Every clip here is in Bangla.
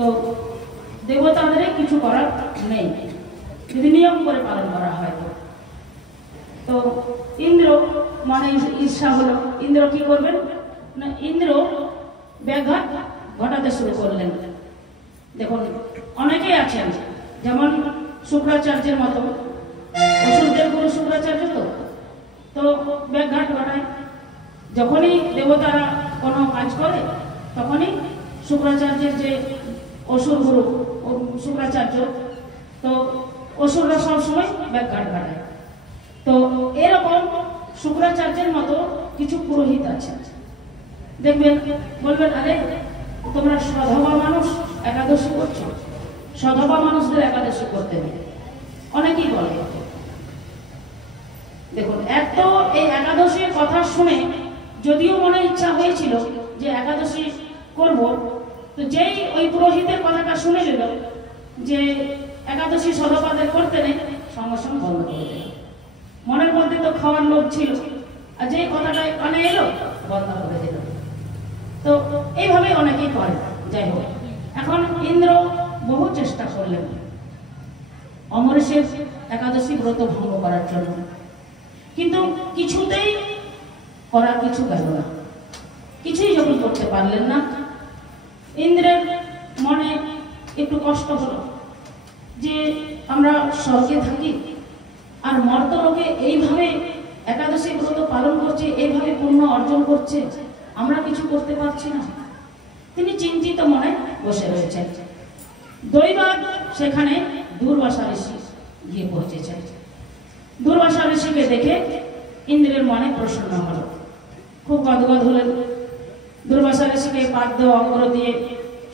তো দেবতাদের কিছু করার নেই যদি নিয়ম করে পালন করা হয়। তো ইন্দ্র মানে ঈর্ষা হলো, ইন্দ্র কি করবেন না, ইন্দ্র ব্যাঘাত ঘটাতে শুরু করলেন। দেখুন অনেকেই আছেন, যেমন শুক্রাচার্যের মতো, অসুরদের গুরু শুক্রাচার্য, তো ব্যাঘাত ঘটায়। যখনই দেবতারা কোনো কাজ করে তখনই শুক্রাচার্যের যে অসুর গুরু শুক্রাচার্য, তো অসুররা সবসময় ব্যাঘাত ঘটায়। তো এরকম শুক্রাচার্যের মতো কিছু পুরোহিত আছে, দেখবেন বলবেন আরে তোমরা সধবা মানুষ একাদশী করছো, সধবা মানুষদের একাদশী করতে নেই, অনেকেই বলে। দেখুন এক তো এই একাদশীর কথা শুনে যদিও মনে ইচ্ছা হয়েছিল যে একাদশী করব, তো যেই ওই পুরোহিতের কথাটা শুনে নিল যে একাদশী সধবাদের করতে নেই, সঙ্গে সঙ্গে বন্ধ করে দিল। মনের মধ্যে তো খাওয়ার লোভ ছিল, আর যেই কথাটা কানে এলো বন্ধ করে দিল। তো এইভাবে অনেকেই করে। যাই হোক, এখন ইন্দ্র বহু চেষ্টা করলেন অমরেশের একাদশী ব্রত ভঙ্গ করার জন্য, কিন্তু কিছুতেই করার কিছু গেল না। কিছুই যখন করতে পারলেন না, ইন্দ্রের মনে একটু কষ্ট হলো যে আমরা স্বর্গে থাকি আর মর্তলোকে এইভাবে একাদশী ব্রত পালন করছে, এইভাবে পুণ্য অর্জন করছে, আমরা কিছু করতে পারছি না। তিনি চিন্তিত মনে বসে রয়েছেন। দৈবাৎ সেখানে দুর্বাসা ঋষি গিয়ে পৌঁছেছেন। দুর্বাসা ঋষিকে দেখে ইন্দ্রের মনে প্রসন্ন হলো, খুব গদগদ হলেন। দুর্বাসা ঋষিকে পাদ্য অঙ্গর দিয়ে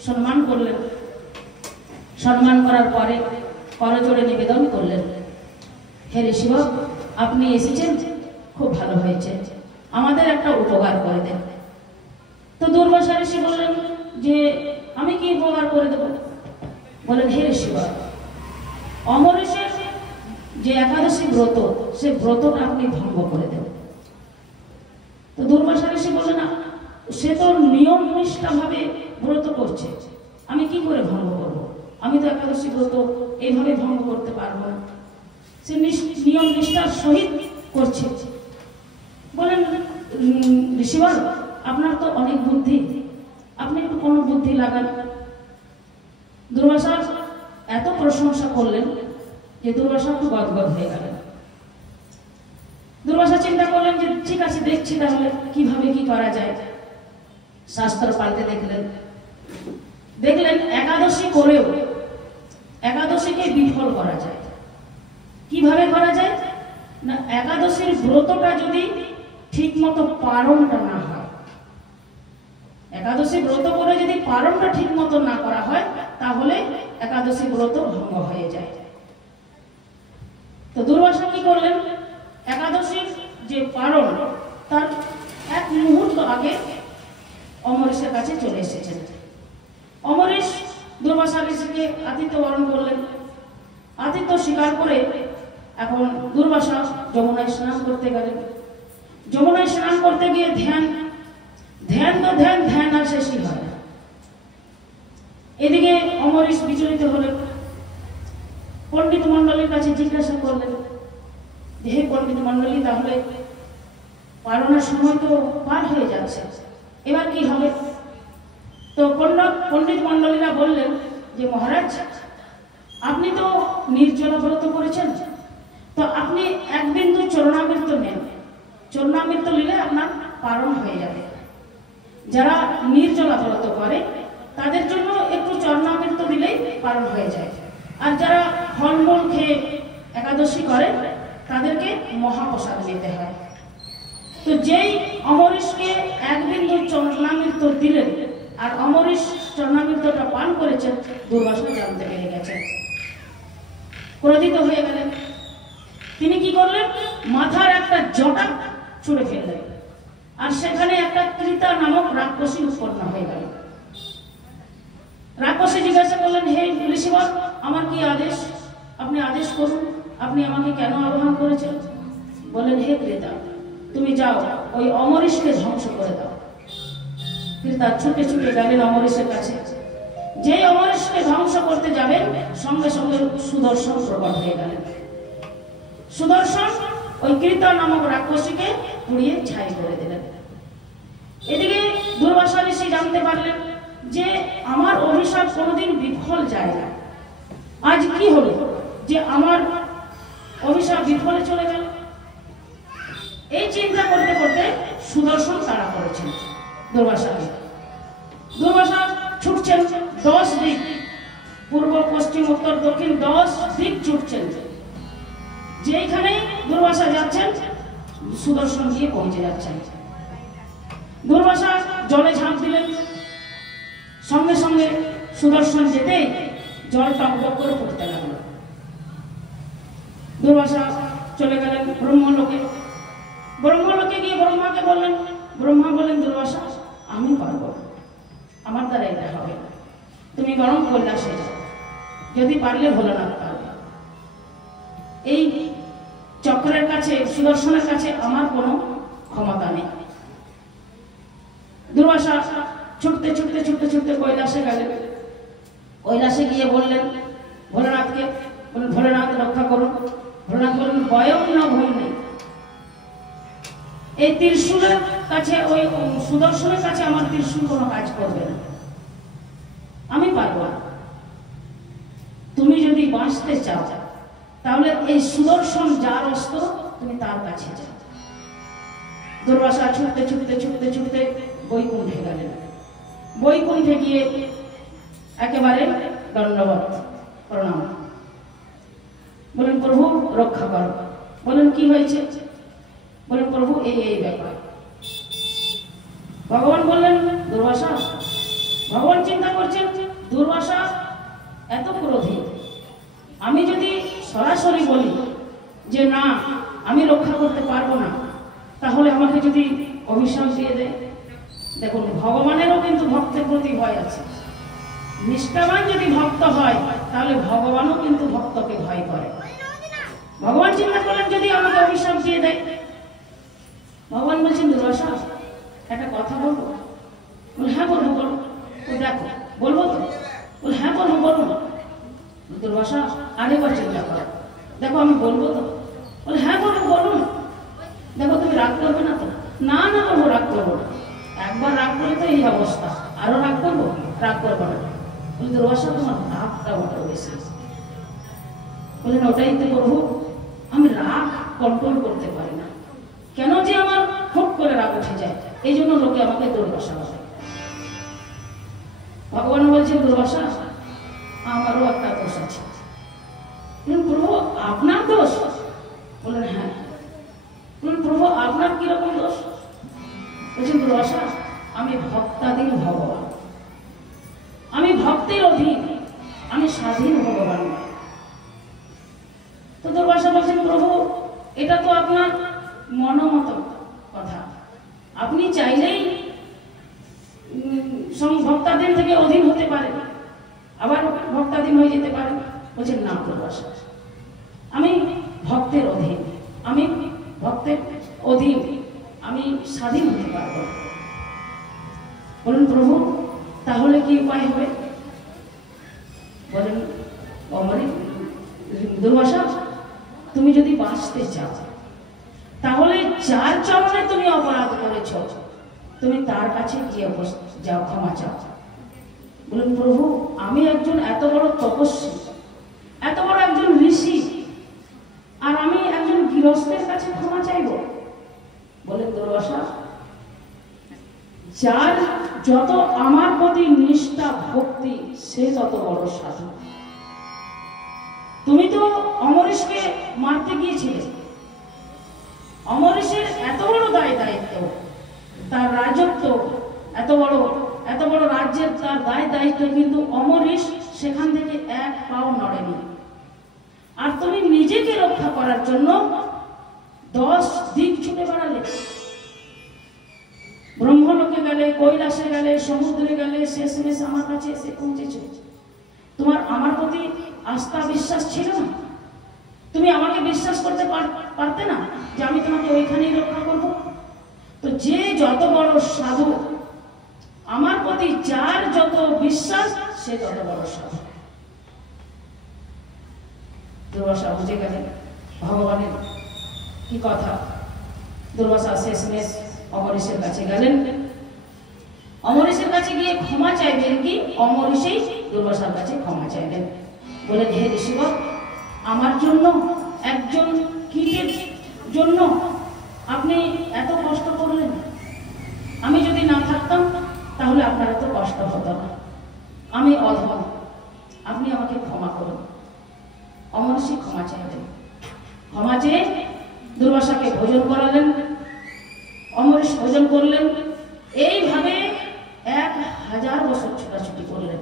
সম্মান করলেন। সম্মান করার পরে করজোড়ে নিবেদন করলেন, হে ঋষি, আপনি এসেছেন, খুব ভালো হয়েছে, আমাদের একটা উপকার করে দেন। তো দুর্বাসা ঋষি বললেন যে আমি কি উপকার করে দেব? বলেন, হে ঋষি, অমরেশের যে একাদশী ব্রত, সে ব্রতটা আপনি ভঙ্গ করে দেন। তো দুর্বাসা ঋষি বললেন, সে তো নিয়ম নিষ্ঠা ভাবে ব্রত করছে, আমি কি করে ভঙ্গ করব? আমি তো একাদশী ব্রত এইভাবে ভঙ্গ করতে পারবো না, সে নিয়ম নিষ্ঠার সহিত করছে। বলেন, ঋষিবর আপনার তো অনেক বুদ্ধি, আপনি একটু কোনো বুদ্ধি লাগান। দুর্বাসা এত প্রশংসা করলেন যে দুর্বাসা একটু গদগদ হয়ে গেলেন। দুর্বাসা চিন্তা করলেন যে ঠিক আছে, দেখছি তাহলে কিভাবে কি করা যায়। শাস্ত্র পাল্টে দেখলেন একাদশী করেও একাদশীকে বিফল করা যায়। কিভাবে করা যায় না, একাদশীর ব্রতটা যদি ঠিক মতো পালনটা না হয়, একাদশী ব্রত করে যদি পালনটা ঠিক মতো না করা হয়, তাহলে একাদশী ব্রত ভঙ্গ হয়ে যায়। তো দুর্বাসা কি করলেন, একাদশীর যে পালন তার এক মুহূর্ত আগে অমরেশের কাছে চলে এসেছেন। অমরেশ দুর্বাসা ঋষিকে আতিথ্য বরণ করলেন। আতিথ্য স্বীকার করে এখন দুর্বাসা যমুনায় স্নান করতে গেলেন। যমুনায় স্নান করতে গিয়ে ধ্যান আর শেষই হয় না। এদিকে অমরেশ বিচলিত হলেন। পণ্ডিত মণ্ডলীর কাছে জিজ্ঞাসা করলেন, হে পণ্ডিত মণ্ডলী, তাহলে পালনের সময় তো পার হয়ে যাচ্ছে, এবার কি হবে? তো পণ্ডিত মণ্ডলীরা বললেন যে মহারাজ, আপনি তো নির্জলা ব্রত করেছেন, তো আপনি এক বিন্দু চরণামৃত নেন, চরণামৃত নিলে আপনার পালন হয়ে যাবে। যারা নির্জলা ব্রত করে তাদের জন্য একটু চরণামৃত দিলেই পালন হয়ে যায়, আর যারা ফলমূল খেয়ে একাদশী করে তাদেরকে মহাপ্রসাদ নিতে হয়। তো যেই অমরেশকে এক বিন্দু চরণামৃত দিলেন আর অমরেশ চরণামৃতটা পান করেছেন, দুর্বাসা জানতে পেরে গেছেন, ক্রোধিত হয়ে গেলেন। তিনি কি করলেন, মাথার একটা জটা ছুঁড়ে ফেললেন, আর সেখানে একটা ত্রিতা নামক রাক্ষসী উৎপন্ন হয়ে গেল। রাক্ষসী জিজ্ঞাসা করলেন, হে ঋষিবর, আমার কি আদেশ? আপনি আদেশ করুন, আপনি আমাকে কেন আহ্বান করেছেন? বলেন, হে ত্রিতা, তুমি যাও ওই অমরেশকে ধ্বংস করে দাও। ত্রিতা ছুটে ছুটে গেলেন অমরেশের কাছে। যেই অমরেশকে ধ্বংস করতে যাবেন সঙ্গে সঙ্গে সুদর্শন প্রকট হয়ে গেলেন। সুদর্শন ওই কৃতা নামক রাক্ষসীকে পুড়িয়ে ছাই করে দিলেন। এদিকে দুর্বাসা ঋষি জানতে পারলেন যে আমার অভিশাপ কোনোদিন বিফল যায় না, আজ কি হলো যে আমার অভিশাপ বিফলে চলে গেল। এই চিন্তা করতে করতে সুদর্শন তাড়া করেছেন দুর্বাসাকে। দুর্বাসা ছুটছেন 10 দিক, পূর্ব পশ্চিম উত্তর দক্ষিণ 10 দিক ছুটছেন। যেখানে দুর্বাসা যাচ্ছেন সুদর্শন গিয়ে পৌঁছে যাচ্ছেন। দুর্বাসা জলে ঝাঁপ দিলেন, সঙ্গে সঙ্গে সুদর্শন যেতেই জল টকবক করে পড়তে লাগলো। দুর্বাসা চলে গেলেন ব্রহ্মলোকে। ব্রহ্মলোকে গিয়ে ব্রহ্মাকে বললেন, ব্রহ্মা বললেন দুর্বাসা আমি পারবো, আমার দ্বারা এটা হবে, তুমি বরং কৈলাসে যাও, যদি পারলে ভোলানাথ পারবে। এই চক্রের কাছে সুদর্শনের কাছে আমার কোনো ক্ষমতা নেই। দুর্বাসা ছুটতে ছুটতে ছুটতে ছুটতে কৈলাসে গেলেন। কৈলাসে গিয়ে বললেন ভোলানাথকে, বললেন ভোলানাথ রক্ষা করুন। ভোলানাথ বললেন ভয়ং না ভয় নেই, এই ত্রিশূলের কাছে ওই সুদর্শনের কাছে আমার ত্রিশূল কোনো কাজ করবে না, আমি পারবো না। তুমি যদি বাঁচতে চাও তাহলে এই সুদর্শন যার অস্ত্র তুমি তার কাছে যাও। দুর্বাসা ছুটতে ছুটতে ছুটতে ছুটতে বৈকুণ্ঠে গেলেন। বৈকুণ্ঠে গিয়ে একেবারে দণ্ডবত প্রণাম, বলেন প্রভু রক্ষা করো। বলেন কি হয়েছে? বলেন প্রভু এই এই ব্যাপার। ভগবান বললেন দুর্বাসা, ভগবান চিন্তা করছেন দুর্বাসা এত ক্রোধী, আমি যদি সরাসরি বলি যে না আমি রক্ষা করতে পারবো না, তাহলে আমাকে যদি অভিশাপ দিয়ে দেয়। দেখুন ভগবানেরও কিন্তু ভক্তের প্রতি ভয় আছে। নিষ্ঠাবান যদি ভক্ত হয় তাহলে ভগবানও কিন্তু ভক্তকে ভয় করে। ভগবান চিন্তা করলেন যদি আমাকে অভিশাপ দিয়ে দেয়। ভগবান বলছেন দুর্বাসা একটা কথা বলবো? বলে হ্যাঁ বলবো, বলো। দেখো বলবো তো? বলে হ্যাঁ বলবো, বলো। দুর্বাসা আরেকবার চিন্তা করো, দেখো আমি বলবো তো? বলে হ্যাঁ বলবো, বলুন। দেখো তুমি রাগ করবে না তো? না না বলবো, রাগ করবো না। একবার রাগ করলে তো এই অবস্থা, আরো রাগ করবো? রাগ করবো না। বলে দুর্বাসা তোমার রাগটা ওটা বেশি। বললেন ওটাই তো প্রভু, আমি রাগ কন্ট্রোল করতে পারি না। কেন যে আমার হুট করে রাগ উঠে যায়, এই জন্য লোকে আমাকে দুর্বাসা বলে। ভগবান বলছেন দুর্বাসা আমারও একটা দোষ আছে। প্রভু আপনার দোষ? বললেন হ্যাঁ। বললেন প্রভু আপনার কিরকম দোষ? বলছেন দুর্বাসা আমি ভক্তাধীন ভগবান, আমি ভক্তের অধীন, আমি স্বাধীন ভগবান। তো দুর্বাসা বলছেন প্রভু এটা তো আপনার মনোমত কথা, আপনি চাইলেই ভক্তাধীন থেকে অধীন হতে পারে, আবার ভক্তাধীন হয়ে যেতে পারে। বলছেন না দুর্বাসা আমি ভক্তের অধীন, আমি ভক্তের অধীন, আমি স্বাধীন হতে পারবো। বলুন প্রভু তাহলে কি উপায় হবে? বলেন অমরে দুর্বাসা তুমি যদি বাঁচতে চাও তাহলে যার চরণে তুমি অপরাধ করেছ তুমি তার কাছে গিয়ে যাও, ক্ষমা চাও। বলুন প্রভু আমি একজন এত বড় তপস্বী, এত বড় একজন ঋষি, আর আমি একজন গৃহস্থের কাছে ক্ষমা চাইব? বলেন দুর্বাসা যার যত আমার প্রতি নিষ্ঠা ভক্তি সে তত বড় সাধু। তুমি তো অমরেশকে মারতে গিয়েছিলে, অমরেশের এত বড় দায়িত্ব, তার রাজত্ব এত বড় রাজ্যের তার দায়িত্ব, কিন্তু অমরেশ সেখান থেকে এক পাও নড়েনি। আর তুমি নিজেকে রক্ষা করার জন্য 10 দিক ছুটে বেড়ালে, ব্রহ্মলোকে গেলে, কৈলাসে গেলে, সমুদ্রে গেলে, শেষমেশ আমার কাছে এসে পৌঁছেছো। তোমার আমার প্রতি আস্থা বিশ্বাস ছিল না? তুমি আমাকে বিশ্বাস করতে পারতে না যে আমি তোমাকে ওইখানেই রক্ষা করব? তো যে যত বড় সাধু, আমার প্রতি যার যত বিশ্বাস সে তত বড় সাপ। দুর্বাসা বুঝে গেলেন ভগবানের কি কথা। দুর্বাসা শেষমেশ অমরেশের কাছে গেলেন। অমরেশের কাছে গিয়ে ক্ষমা চাইবেন কি অমরেশেই দুর্বাসার কাছে ক্ষমা চাইবেন। বলেন, হে ঋষিবর, আমার জন্য একজন কীটের জন্য আপনি এত কষ্ট করলেন। আমি যদি না থাকতাম তাহলে আপনার এত কষ্ট হতো না। আমি অধম, আপনি আমাকে ক্ষমা করুন। অমরেশী ক্ষমা চাইলেন। ক্ষমা চেয়ে দুর্বাসাকে ভোজন করালেন। অমরেশ ভোজন করলেন। এইভাবে 1000 বছর ছোটাছুটি করলেন।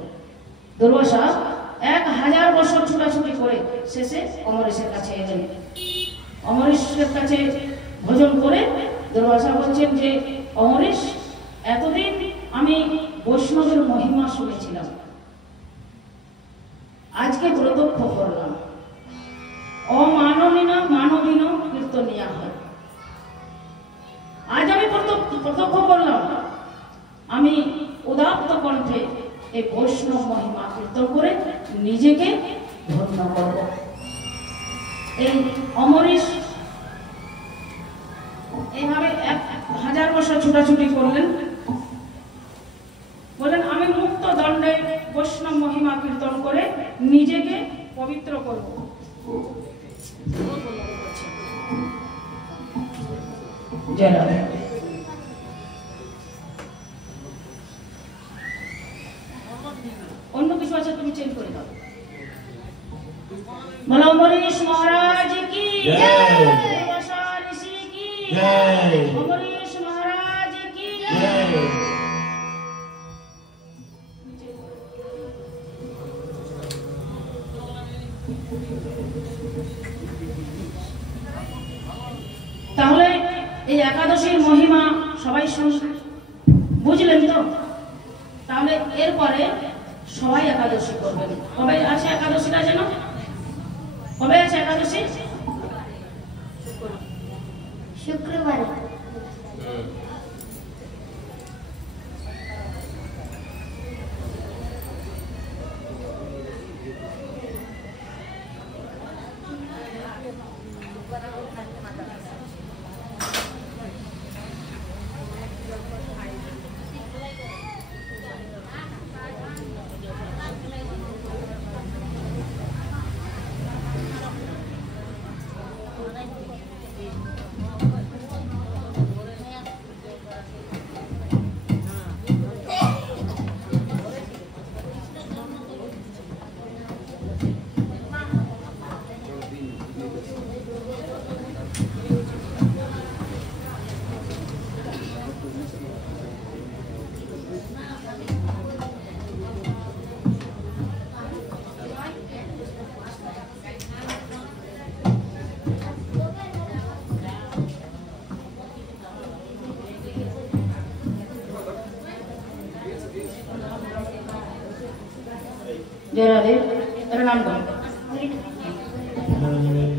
দুর্বাসা 1000 বছর ছোটাছুটি করে শেষে অমরেশের কাছে এলেন। অমরেশের কাছে ভোজন করে দুর্বাসা বলছেন যে, অমরেশ, এতদিন আমি বৈষ্ণবের মহিমা শুনেছিলাম, আজকে প্রত্যক্ষ করলাম। অমাননীয় মানবীন কীর্তনিয়া হয়। আজ আমি প্রত্যক্ষ করলাম, আমি উদাত্ত কণ্ঠে এই বৈষ্ণব মহিমা কীর্তন করে নিজেকে ধন্য করব। এই অমরেশ এইভাবে 1000 বছর ছোটাছুটি করলেন। বলেন, আমি মুক্ত দণ্ডে বৈষ্ণব মহিমা কীর্তন করে নিজেকে পবিত্র করব। অন্য কিছু আছে তুমি চেঞ্জ করে দাও। বলো অমরেশ মহারাজ কি জয়, দুর্বাসা ঋষি কি জয়, অমরেশ মহারাজ কি জয়। তাহলে এই একাদশীর মহিমা সবাই বুঝলেন তো? তাহলে এরপরে সবাই একাদশী করবেন। কবে আছে একাদশীটা যেন? কবে আছে একাদশী? শুক্রবার। जय राधे। तेरा नाम कौन? Rama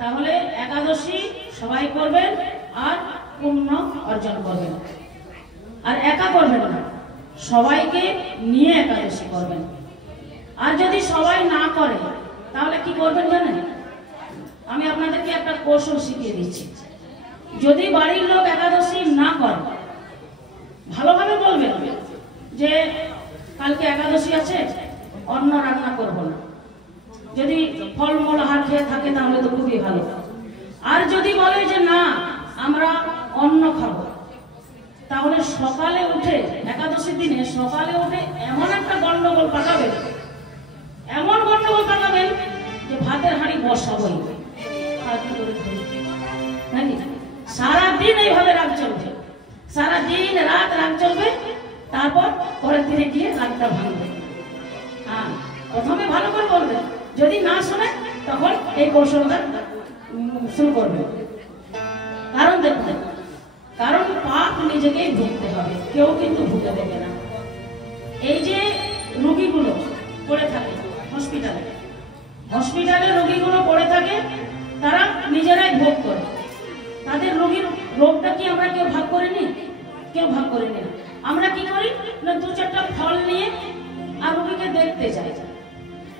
তাহলে একাদশী সবাই করবেন আর পুণ্য অর্জন করবেন। আর একা করবেন না, সবাইকে নিয়ে একাদশী করবেন। আর যদি সবাই না করে তাহলে কি করবেন জানেন? আমি আপনাদেরকে একটা কৌশল শিখিয়ে দিচ্ছি। যদি বাড়ির লোক একাদশী না করে, ভালোভাবে বলবেন যে কালকে একাদশী আছে, অন্ন রান্না করব না। যদি ফলমূল আহার খেয়ে থাকে তাহলে তো খুবই ভালো। আর যদি বলে যে না আমরা অন্ন খাবো, তাহলে সকালে উঠে, একাদশীর দিনে সকালে উঠে এমন একটা গন্ডগোল পাকাবেন, এমন গন্ডগোল পাকাবেন যে ভাতের হাঁড়ি বসাবই নাকি। সারাদিন এইভাবে রাগ চলবে, সারাদিন রাত রাগ চলবে, তারপর পরের দিনে গিয়ে রাগটা ভাঙবে। হ্যাঁ, প্রথমে ভালো করে বলবে, যদি না শোনে তখন এই কৌশলটা শুরু করবে। কারণ দেখুন, কারণ পাপ নিজেকেই ভুগতে হবে, কেউ কিন্তু ভুগে দেবে না। এই যে রোগীগুলো পড়ে থাকে হসপিটালে, হসপিটালে রোগীগুলো পড়ে থাকে, তারা নিজেরাই ভোগ করে। তাদের রোগীর রোগটা কি আমরা কেউ ভাগ করে নিই? কেউ ভাগ করে নিই। আমরা কি করি না, দু চারটা ফল নিয়ে আর রোগীকে দেখতে যাই,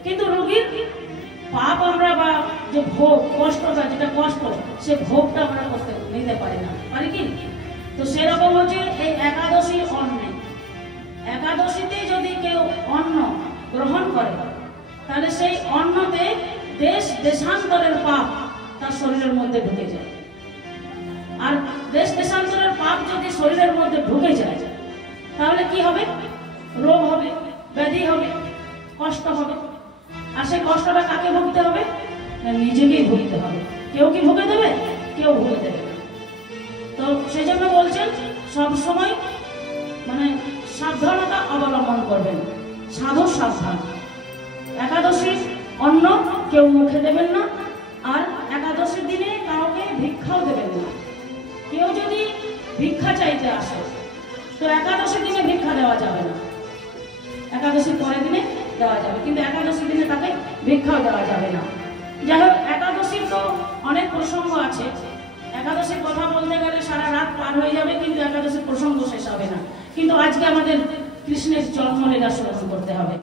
কিন্তু রোগীর পাপ আমরা বা যে ভোগ কষ্টটা, যেটা কষ্ট, সে ভোগটা আমরা করতে নিতে পারি না, পারি কি? তো সেরকম হচ্ছে এই একাদশী অন্নে, একাদশীতে যদি কেউ অন্ন গ্রহণ করে তাহলে সেই অন্নতে দেশ দেশান্তরের পাপ তার শরীরের মধ্যে ঢুকে যায়। আর দেশ দেশান্তরের পাপ যদি শরীরের মধ্যে ঢুকে যায় তাহলে কি হবে? রোগ হবে, ব্যাধি হবে, কষ্ট হবে। আর সেই কষ্টটা কাকে ভুগতে হবে? না, নিজেকেই ভুগতে হবে। কেউ কি ভুগে দেবে? কেউ ভুগে দেবে না। তো সেই জন্য বলছেন সবসময় মানে সাবধানতা অবলম্বন করবেন, সাধু সাবধান। একাদশীর অন্ন কেউ মুখে দেবেন না, আর একাদশীর দিনে কাউকে ভিক্ষাও দেবেন না। কেউ যদি ভিক্ষা চাইতে আসে তো একাদশীর দিনে ভিক্ষা দেওয়া যাবে না, একাদশীর পরের দিনে দেওয়া যাবে, কিন্তু একাদশীর দিনে তাকে ভিক্ষাও দেওয়া যাবে না। যাই হোক, একাদশীর তো অনেক প্রসঙ্গ আছে। একাদশীর কথা বলতে গেলে সারা রাত পার হয়ে যাবে, কিন্তু একাদশীর প্রসঙ্গ শেষ হবে না। কিন্তু আজকে আমাদের কৃষ্ণের জন্মলীলা স্মরণ করতে হবে।